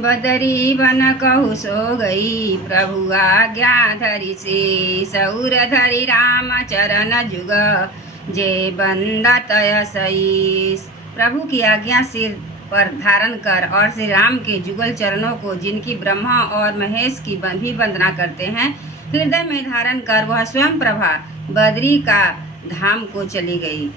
बदरी बन कहु सो गई, प्रभु आज्ञा धरि से सौर धरि राम चरण जुग, जे बंदत यशईस। प्रभु की आज्ञा सिर पर धारण कर और श्री राम के जुगल चरणों को, जिनकी ब्रह्मा और महेश की भी वंदना करते हैं, हृदय में धारण कर वह स्वयं प्रभा बद्री का धाम को चली गई।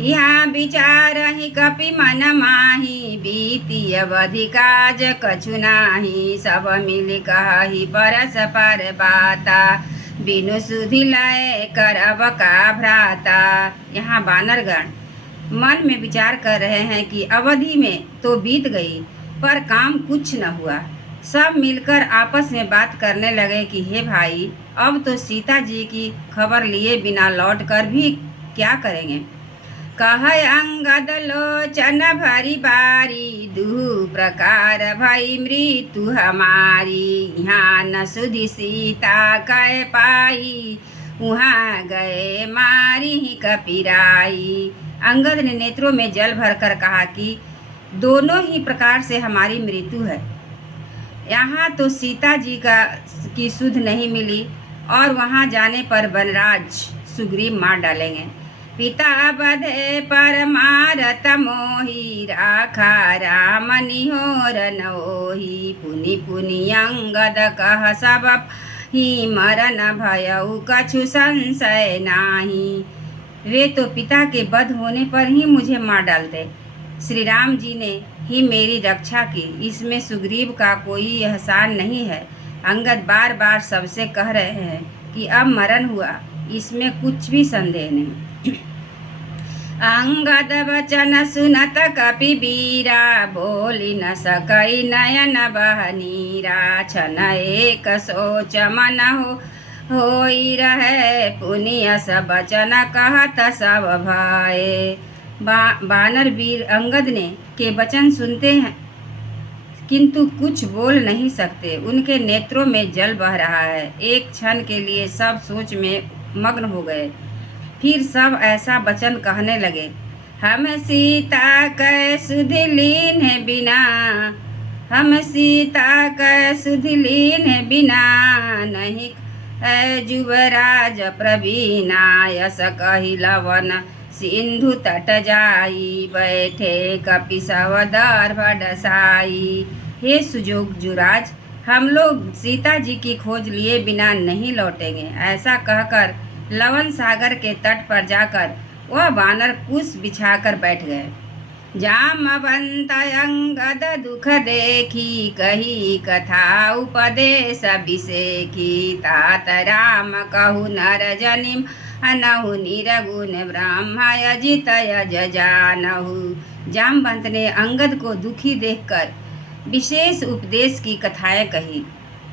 यहाँ विचार ही कपि मन माही, बीती अवधि काज कछु नाही, सब मिल कही परस पर बाता, बिनु सुधि लय करब का भ्राता। यहाँ वानरगण मन में विचार कर रहे हैं कि अवधि में तो बीत गई, पर काम कुछ न हुआ। सब मिलकर आपस में बात करने लगे कि हे भाई, अब तो सीता जी की खबर लिए बिना लौटकर भी क्या करेंगे। कह अंगद लोचन भरी बारी, दुहु प्रकार भई मृत्यु हमारी, यहाँ न सुधि सीता कह पाई, वहाँ गए मारी कपिराई। अंगद ने नेत्रों में जल भरकर कहा कि दोनों ही प्रकार से हमारी मृत्यु है। यहाँ तो सीता जी की सुध नहीं मिली, और वहाँ जाने पर वनराज सुग्रीव मार डालेंगे। पिता बधे पर मारत मोही, राखा राम निहोर नोही, पुनि पुनि अंगद कह सब ही, मरन भयउ कछु संशय नाही। वे तो पिता के वध होने पर ही मुझे मार डालते, श्री राम जी ने ही मेरी रक्षा की, इसमें सुग्रीव का कोई एहसान नहीं है। अंगद बार बार सबसे कह रहे हैं कि अब मरण हुआ, इसमें कुछ भी संदेह नहीं। अंगद वचन सुनत कपि बीरा, बोली न सकई नयन बह नीरा, छन एक सोच मन होई रहे, पुनियस बचन कहत सब भये। वानर वीर अंगद ने के वचन सुनते हैं, किंतु कुछ बोल नहीं सकते। उनके नेत्रों में जल बह रहा है। एक क्षण के लिए सब सोच में मग्न हो गए। फिर सब ऐसा वचन कहने लगे, हम सीता कै सुधि लीन बिना, हम सीता कै सुधि लीन बिना, नहीं जुबराज प्रवीणा, यस कहि लवन सिंधु तट जाई, बैठे कपि सब दर्भ डसाई। हे सुजोग जुराज, हम लोग सीता जी की खोज लिए बिना नहीं लौटेंगे। ऐसा कहकर लवन सागर के तट पर जाकर वह वानर कुश बिछाकर बैठ गए। जामवंत अंगद दुख देखी, कही कथा उपदेश अभिषेकी, तात राम कहु नर जनिम अनहु निरगुण ब्रह्म अजित यज जानहु। जामवंत ने अंगद को दुखी देखकर विशेष उपदेश की कथाएं कही।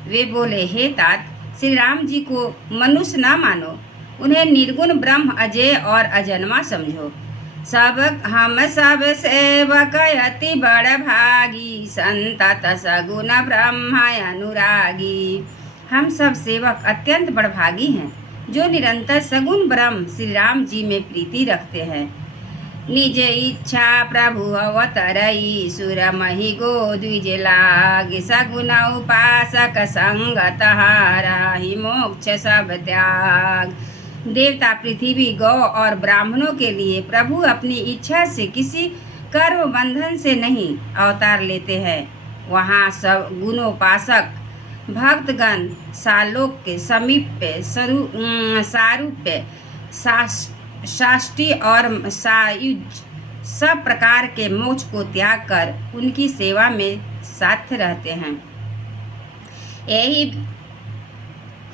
वे बोले, हे तात, श्री राम जी को मनुष्य न मानो, उन्हें निर्गुण ब्रह्म अजय और अजन्मा समझो। हम सब सेवक अति बड़ भागी, संतत सगुण ब्रह्म अनुरागी। हम सब सेवक अत्यंत बड़भागी हैं, जो निरंतर सगुण ब्रह्म श्री राम जी में प्रीति रखते हैं। निज इच्छा प्रभु अवतरई, सुर मही गो द्विज लाग, सगुण उपासक संगत हाराहि, मोक्ष सब त्याग। देवता, पृथ्वी, गौ और ब्राह्मणों के लिए प्रभु अपनी इच्छा से किसी कर्म बंधन से नहीं अवतार लेते हैं। वहाँ सब गुणोपासक भक्तगण सालोक के समीप्य, सारूप्य, साष्टी और सायुज सब प्रकार के मोक्ष को त्याग कर उनकी सेवा में साथ रहते हैं। यही